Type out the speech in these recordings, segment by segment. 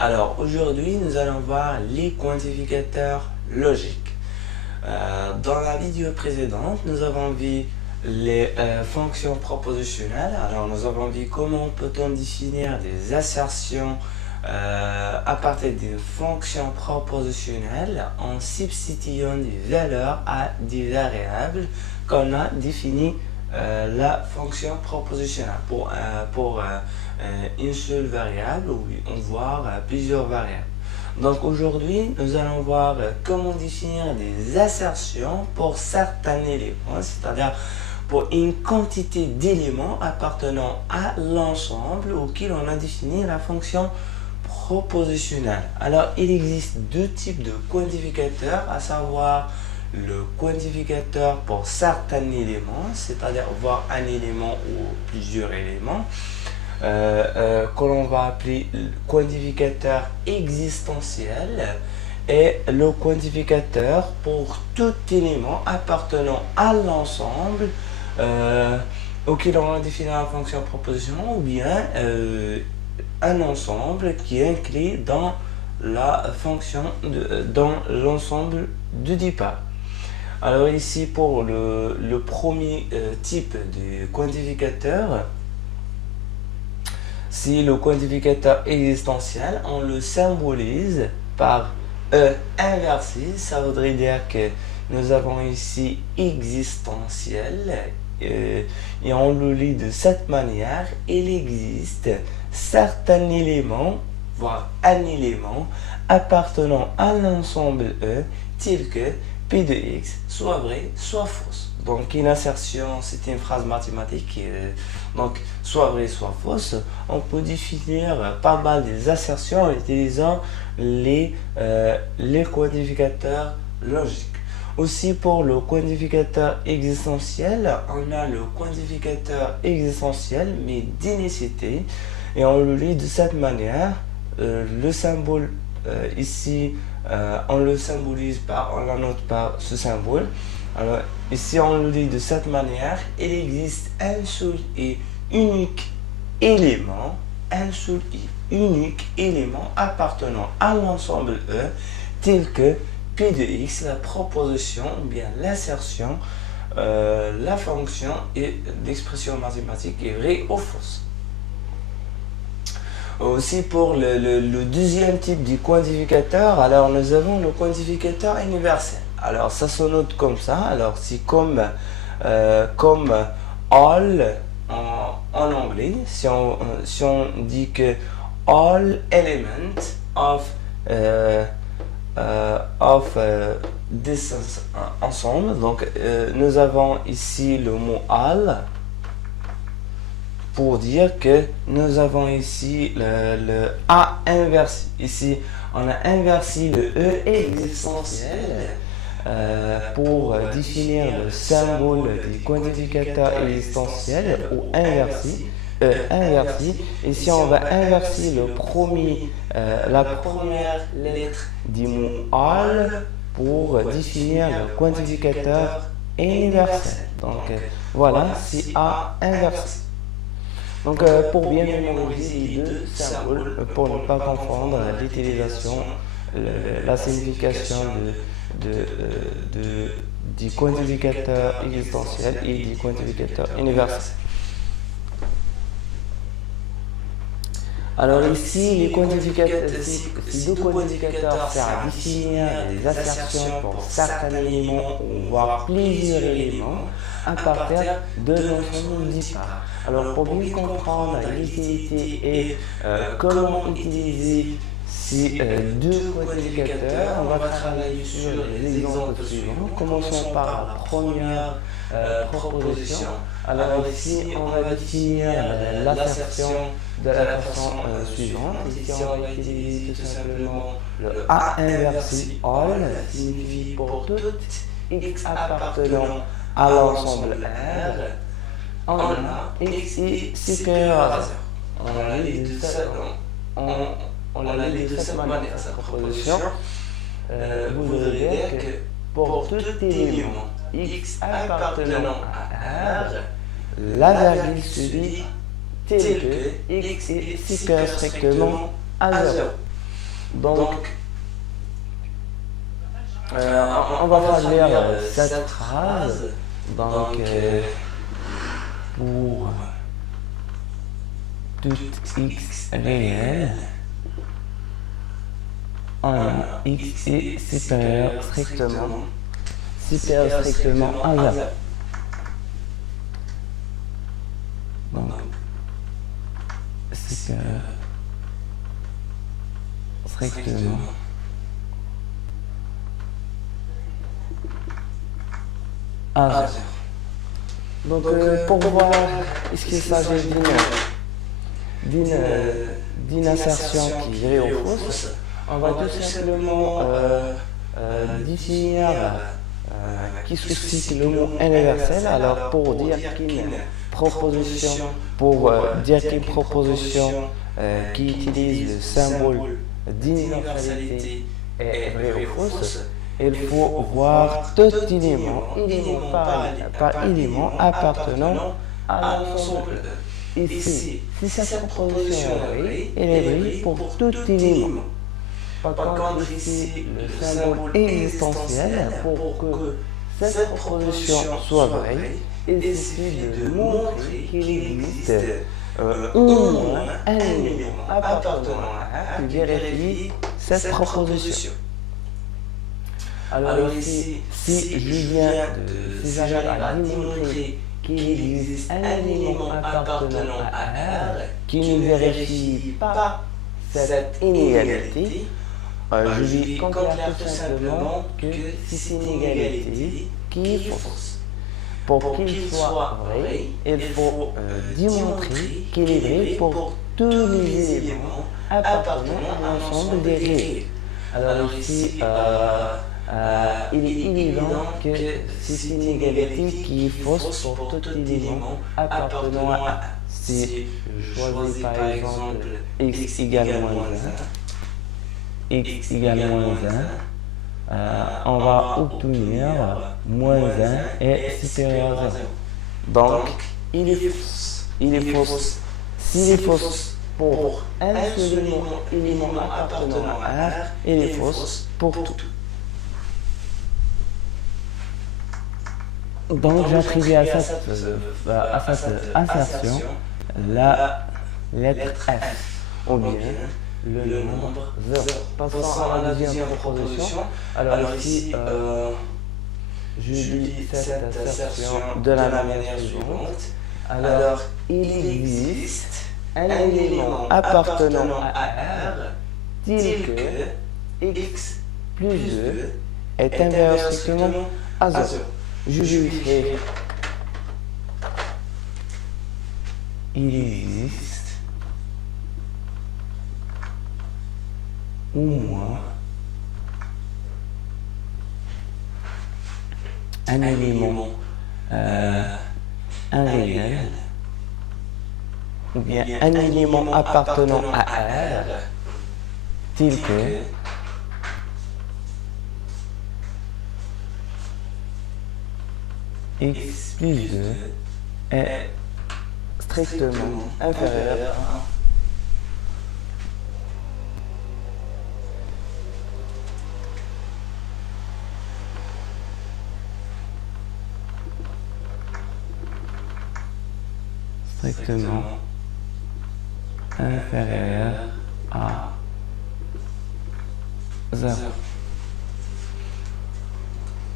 Alors aujourd'hui, nous allons voir les quantificateurs logiques. Dans la vidéo précédente, nous avons vu les fonctions propositionnelles. Alors nous avons vu comment peut-on définir des assertions à partir d'une fonction propositionnelle en substituant des valeurs à des variables qu'on a définies la fonction propositionnelle pour une seule variable ou voire plusieurs variables. Donc aujourd'hui, nous allons voir comment définir des assertions pour certains éléments, c'est-à-dire pour une quantité d'éléments appartenant à l'ensemble auquel on a défini la fonction propositionnelle. Alors, il existe deux types de quantificateurs, à savoir le quantificateur pour certains éléments, c'est-à-dire voir un élément ou plusieurs éléments, que l'on va appeler le quantificateur existentiel, et le quantificateur pour tout élément appartenant à l'ensemble auquel on a défini la fonction proposition, ou bien un ensemble qui est inclus dans la fonction dans l'ensemble du départ. Alors ici, pour le premier type de quantificateur, si le quantificateur existentiel, on le symbolise par E inversé. Ça voudrait dire que nous avons ici existentiel et on le lit de cette manière. Il existe certains éléments, voire un élément appartenant à l'ensemble E, tel que P de X soit vrai, soit fausse. Donc une assertion, c'est une phrase mathématique, donc soit vrai, soit fausse. On peut définir pas mal des assertions en utilisant les quantificateurs logiques. Aussi, pour le quantificateur existentiel, on a le quantificateur existentiel mais d'inicité, et on le lit de cette manière. Le symbole ici, on le symbolise on la note par ce symbole. Alors ici, on le lit de cette manière. Il existe un seul et unique élément, appartenant à l'ensemble E, tel que P de X, la proposition, ou bien l'assertion, la fonction et l'expression mathématique est vraie ou fausse. Aussi, pour le deuxième type de quantificateur, alors nous avons le quantificateur universel. Alors ça se note comme ça. Alors c'est comme all en anglais. Si on dit que all elements of this ensemble, donc nous avons ici le mot all pour dire que nous avons ici le A inversé. Ici, on a inversé le E existentiel pour définir le symbole du quantificateur existentiel ou inversé. Inversé. Ici, on va inverser la première lettre du mot all pour définir le quantificateur universel. Donc, voilà, c'est A inversé. Donc, pour bien mémoriser les deux symboles, pour ne pas confondre l'utilisation, la signification du quantificateur existentiel et du quantificateur universel. Alors ici, ces deux quantificateurs servent à définir des assertions pour certains éléments, voire plusieurs éléments, à partir de l'ensemble du départ. Alors pour bien comprendre l'utilité et comment utiliser ces deux quantificateurs, on va travailler sur les exemples suivants. Commençons par la première proposition. Alors ici, on va définir l'assertion de la façon suivante. Ici, on va utiliser tout simplement le A inversé all, signifie pour tout X appartenant à l'ensemble R, on a X est supérieur à 0. On l'a lu de cette manière, cette proposition. Vous voudrez dire que pour tout élément X appartenant à R, la virgule suivie tel que X est supérieur strictement à 0. Donc, on va traduire cette phrase. Donc, pour tout x réel, x est supérieur strictement à 0. Donc, supérieur strictement à 0. Donc, pour voir, est-ce qu'il s'agit d'une assertion qui est vraie ou fausse, on va tout simplement définir qui suscite le mot universel. Alors, pour dire qu'une proposition, qui utilise le symbole d'universalité est vraie ou fausse, il faut voir tout élément par élément appartenant à l'ensemble. Ici, si cette proposition est vraie, elle est vraie pour tout élément. Par contre, ici, le symbole est essentiel pour que cette proposition soit vraie. Il suffit de montrer qu'il existe au moins un élément appartenant à qui vérifie cette proposition. Alors ici, si j'arrive à démontrer qu'il existe un élément appartenant à R qui ne vérifie pas cette inégalité, je lui conclure tout simplement que c'est une inégalité qui est fausse. Pour qu'il soit vrai, il faut démontrer qu'il est vrai pour tous les éléments appartenant à l'ensemble des réels. Alors ici, il est évident que c'est une inégalité qui est fausse pour tout élément appartenant à A. Si je choisis par exemple x égale moins 1, on va obtenir moins 1 est supérieur à 0. Donc, il est fausse. S'il est fausse pour un seul élément appartenant à R, il est fausse pour tout. Donc, j'attribue à cette assertion la lettre F, ou bien le nombre 0. Passons à la deuxième proposition. Alors ici, je lis cette assertion de la manière suivante. Alors, il existe un élément appartenant à R tel que x plus 2 est inférieur strictement à 0. Je lui fais il existe au moins un élément un réel ou bien un élément appartenant à R tel que x plus 2 est strictement inférieur à 1. Strictement inférieur à 0.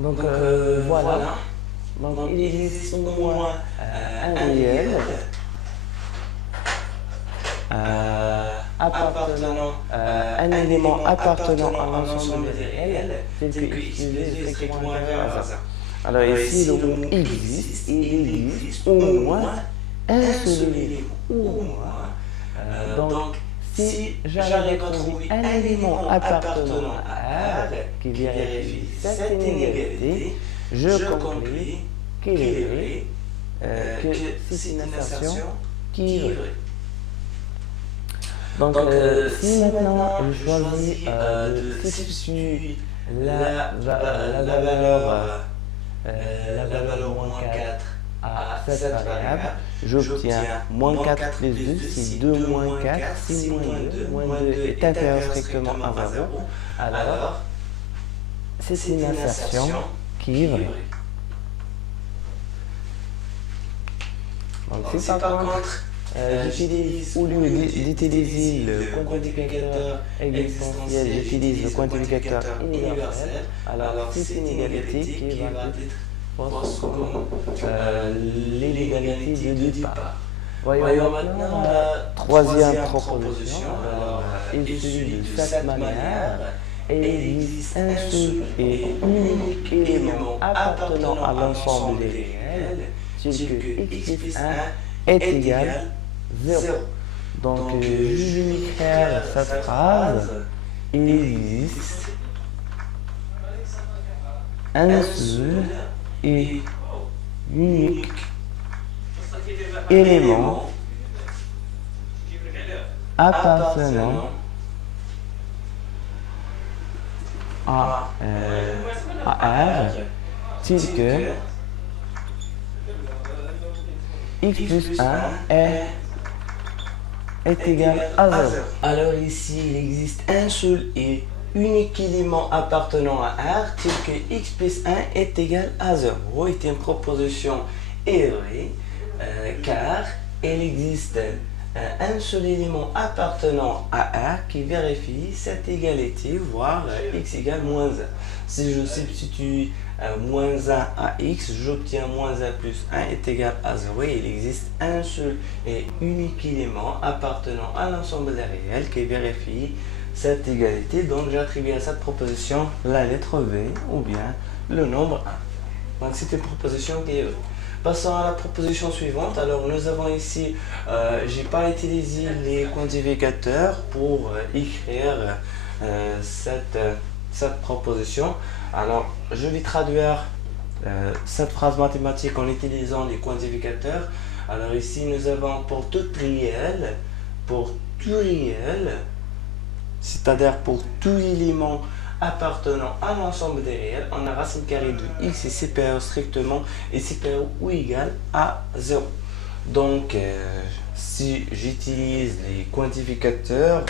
Donc voilà. Donc il existe au moins un réel un élément appartenant à l'ensemble des réels tel que x est strictement inférieur à 0. Alors ici le mot existe, il existe au moins un seul élément. Au moins. Donc si j'arrive à trouver un élément appartenant à R qui vérifie cette inégalité, je conclus qu'il est vrai, que c'est une assertion qui est vraie. Donc, si maintenant je choisis de substituer la valeur moins 4 à cette variable, j'obtiens moins 4 plus 2, c'est 2 moins 4, c'est moins 2. Moins 2 est inférieur strictement à 0. Alors, c'est une assertion qui est vraie. Donc, si par contre, j'utilise, au lieu d'utiliser le quantificateur existentiel, j'utilise le quantificateur universel, alors c'est une égalité qui va être l'égalité de départ. Voyons maintenant la troisième proposition. Alors, il suit de cette manière. Il existe un seul et unique élément appartenant à l'ensemble des réels, tel que x plus 1 est égal à 0. Donc, je vais écrire cette phrase. Il existe un seul et unique élément appartenant à R, tel que x plus 1 est égal à 0. Alors ici, il existe un seul et unique élément appartenant à R, tel que x plus 1 est égal à 0. C'est une proposition vraie, car il existe un seul élément appartenant à R qui vérifie cette égalité, voire x égale moins 1. Si je substitue moins 1 à x, j'obtiens moins 1 plus 1 est égal à 0. Et il existe un seul et unique élément appartenant à l'ensemble des réels qui vérifie cette égalité. Donc j'attribue à cette proposition la lettre V ou bien le nombre 1. Donc c'est une proposition qui est vraie. Passons à la proposition suivante. Alors nous avons ici, j'ai pas utilisé les quantificateurs pour écrire cette proposition. Alors je vais traduire cette phrase mathématique en utilisant les quantificateurs. Alors ici nous avons pour tout réel, c'est-à-dire pour tout élément appartenant à l'ensemble des réels, on a racine carrée de x est supérieur strictement et supérieur ou égal à 0. Donc, si j'utilise les quantificateurs,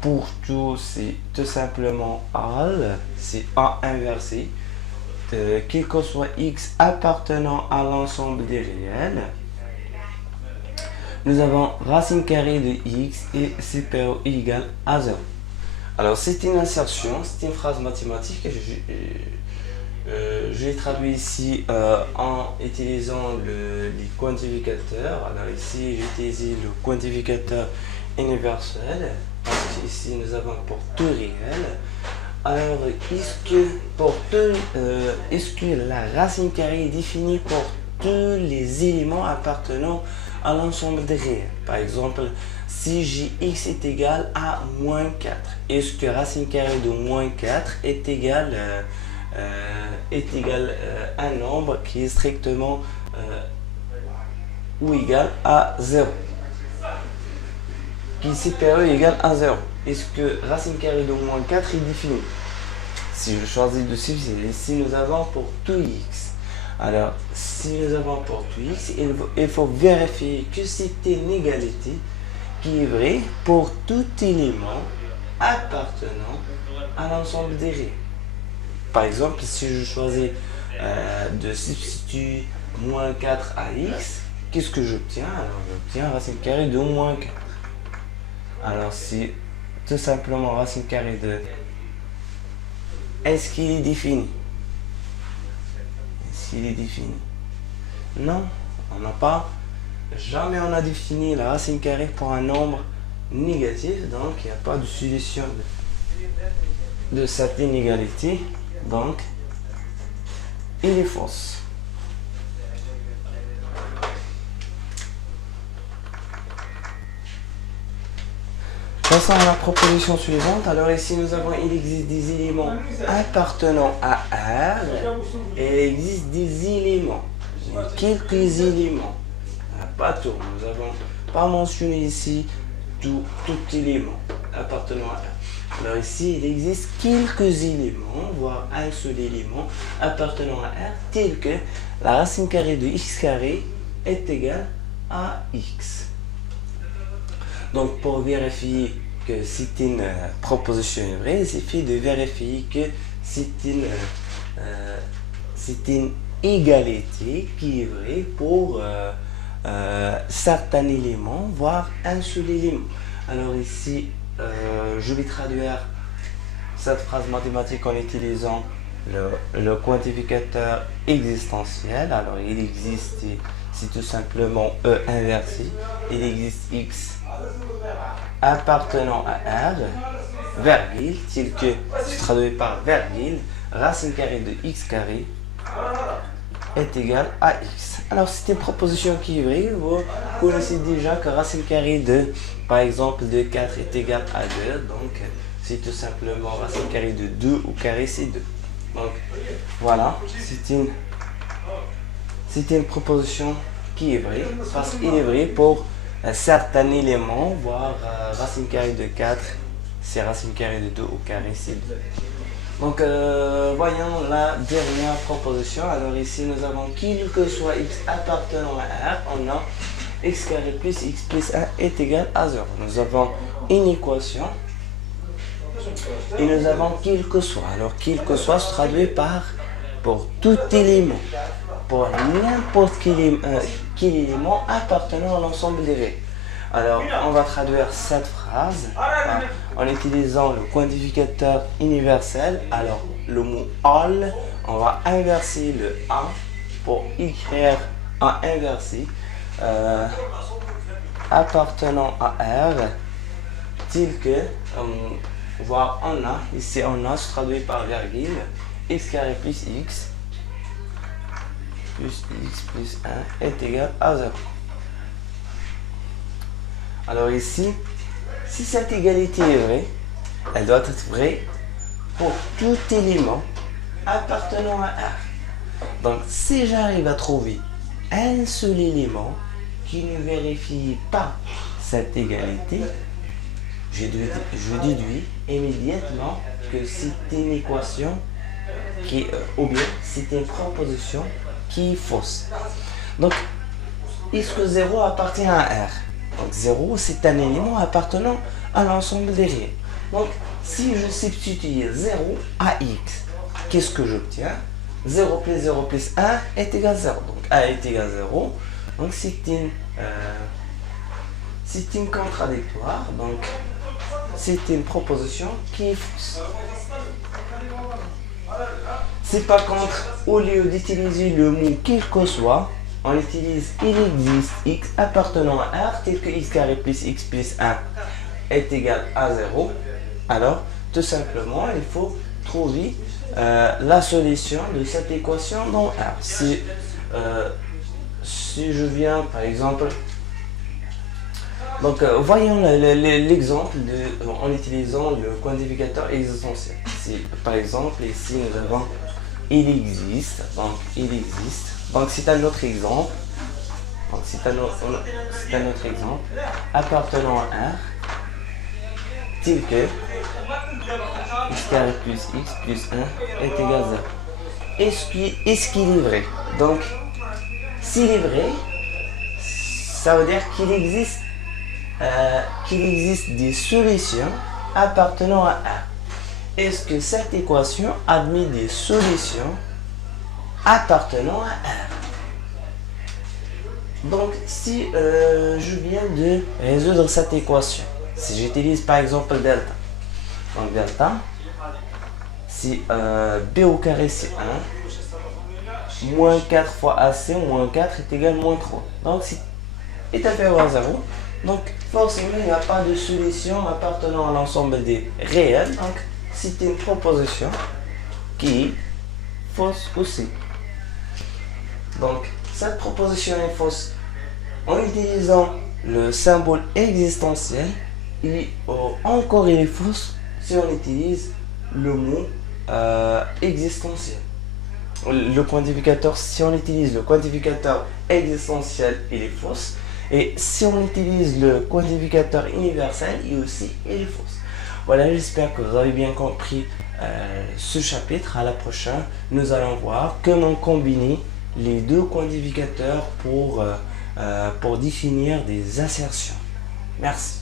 pour tout, c'est tout simplement AL, c'est A inversé, quel que soit x appartenant à l'ensemble des réels. Nous avons racine carrée de x est supérieur ou égal à 0. Alors, c'est une insertion, c'est une phrase mathématique. Je l'ai traduit ici en utilisant les quantificateurs. Alors, ici, j'ai utilisé le quantificateur universel. Parce qu'ici, nous avons pour tout réel. Alors, est-ce que la racine carrée est définie pour tous les éléments appartenant à l'ensemble des réels? Par exemple, si Jx est égal à moins 4, est-ce que racine carrée de moins 4 est égal à un nombre qui est strictement ou égal à 0, qui est supérieur ou égal à 0? Est-ce que racine carrée de moins 4 est définie? Si je choisis de substituer, ici nous avons pour tout x. Alors, si nous avons pour tout x, il faut vérifier que c'est une égalité qui est vraie pour tout élément appartenant à l'ensemble des réels. Par exemple, si je choisis de substituer moins 4 à x, qu'est-ce que j'obtiens? Alors, j'obtiens racine carrée de moins 4. Alors, si tout simplement racine carrée de... Est-ce qu'il est défini? Est-ce qu'il est défini? Non, on n'a pas... Jamais on a défini la racine carrée pour un nombre négatif, donc il n'y a pas de solution de cette inégalité, donc il est fausse. Passons à la proposition suivante. Alors ici nous avons, il existe des éléments appartenant à R et il existe des éléments, quelques éléments. Pas tout, nous n'avons pas mentionné ici tout élément appartenant à R. Alors ici, il existe quelques éléments, voire un seul élément appartenant à R, tel que la racine carrée de x carré est égale à x. Donc pour vérifier que c'est une proposition vraie, il suffit de vérifier que c'est une égalité qui est vraie pour certains éléments, voire un seul élément. Alors ici, je vais traduire cette phrase mathématique en utilisant le quantificateur existentiel. Alors il existe, c'est tout simplement E inversé. Il existe x appartenant à R, virgule, tel que se traduit par virgule, racine carrée de x carré est égal à x. Alors c'est une proposition qui est vraie. Vous connaissez déjà que racine carrée de, par exemple, de 4 est égal à 2. Donc c'est tout simplement racine carrée de 2 au carré c'est 2. Donc voilà, c'est une proposition qui est vraie parce qu'il est vrai pour certains éléments, voire racine carrée de 4 c'est racine carrée de 2 au carré c'est 2. Donc voyons la dernière proposition. Alors ici nous avons quel que soit x appartenant à R, on a x carré plus x plus 1 est égal à 0. Nous avons une équation et nous avons quel que soit. Alors quel que soit se traduit par pour tout élément, pour n'importe quel élément appartenant à l'ensemble des règles. Alors on va traduire cette phrase en utilisant le quantificateur universel. Alors le mot all, on va inverser le A pour écrire A inversé appartenant à R, tel que voir on a, ici on a se traduit par virgule, x carré plus x plus 1 est égal à 0. Alors ici, si cette égalité est vraie, elle doit être vraie pour tout élément appartenant à R. Donc si j'arrive à trouver un seul élément qui ne vérifie pas cette égalité, je déduis immédiatement que c'est une équation qui, ou bien c'est une proposition qui est fausse. Donc, est-ce que 0 appartient à R? Donc 0, c'est un élément appartenant à l'ensemble des réels. Donc, si je substitue 0 à x, qu'est-ce que j'obtiens? 0 plus 1 est égal à 0. Donc 1 est égal à 0. Donc c'est une contradictoire. Donc c'est une proposition qui est fausse. C'est par contre, au lieu d'utiliser le mot quel que soit, on utilise il existe x appartenant à R tel que x carré plus x plus 1 est égal à 0. Alors, tout simplement, il faut trouver la solution de cette équation dans R. Si je viens, par exemple, donc voyons l'exemple en utilisant le quantificateur existentiel. Si, par exemple, ici nous avons il existe, donc c'est un autre exemple. Donc c'est un autre exemple appartenant à R tel que x carré plus x plus 1 est égal à 0. Est-ce qu'il est vrai? Donc, s'il est vrai, ça veut dire qu'il existe des solutions appartenant à R. Est-ce que cette équation admet des solutions appartenant à R? Donc, si je viens de résoudre cette équation, si j'utilise par exemple delta, donc delta, si b au carré c'est 1, moins 4 fois AC, moins 4 est égal à moins 3. Donc, c'est inférieur à 0. Donc, forcément, il n'y a pas de solution appartenant à l'ensemble des réels. Donc, c'est une proposition qui est fausse aussi. Donc, cette proposition est fausse en utilisant le symbole existentiel et encore il est fausse si on utilise le mot existentiel. Le quantificateur, si on utilise le quantificateur existentiel, il est fausse. Et si on utilise le quantificateur universel, il est fausse. Voilà, j'espère que vous avez bien compris ce chapitre. À la prochaine, nous allons voir comment combiner les deux quantificateurs pour définir des assertions. Merci.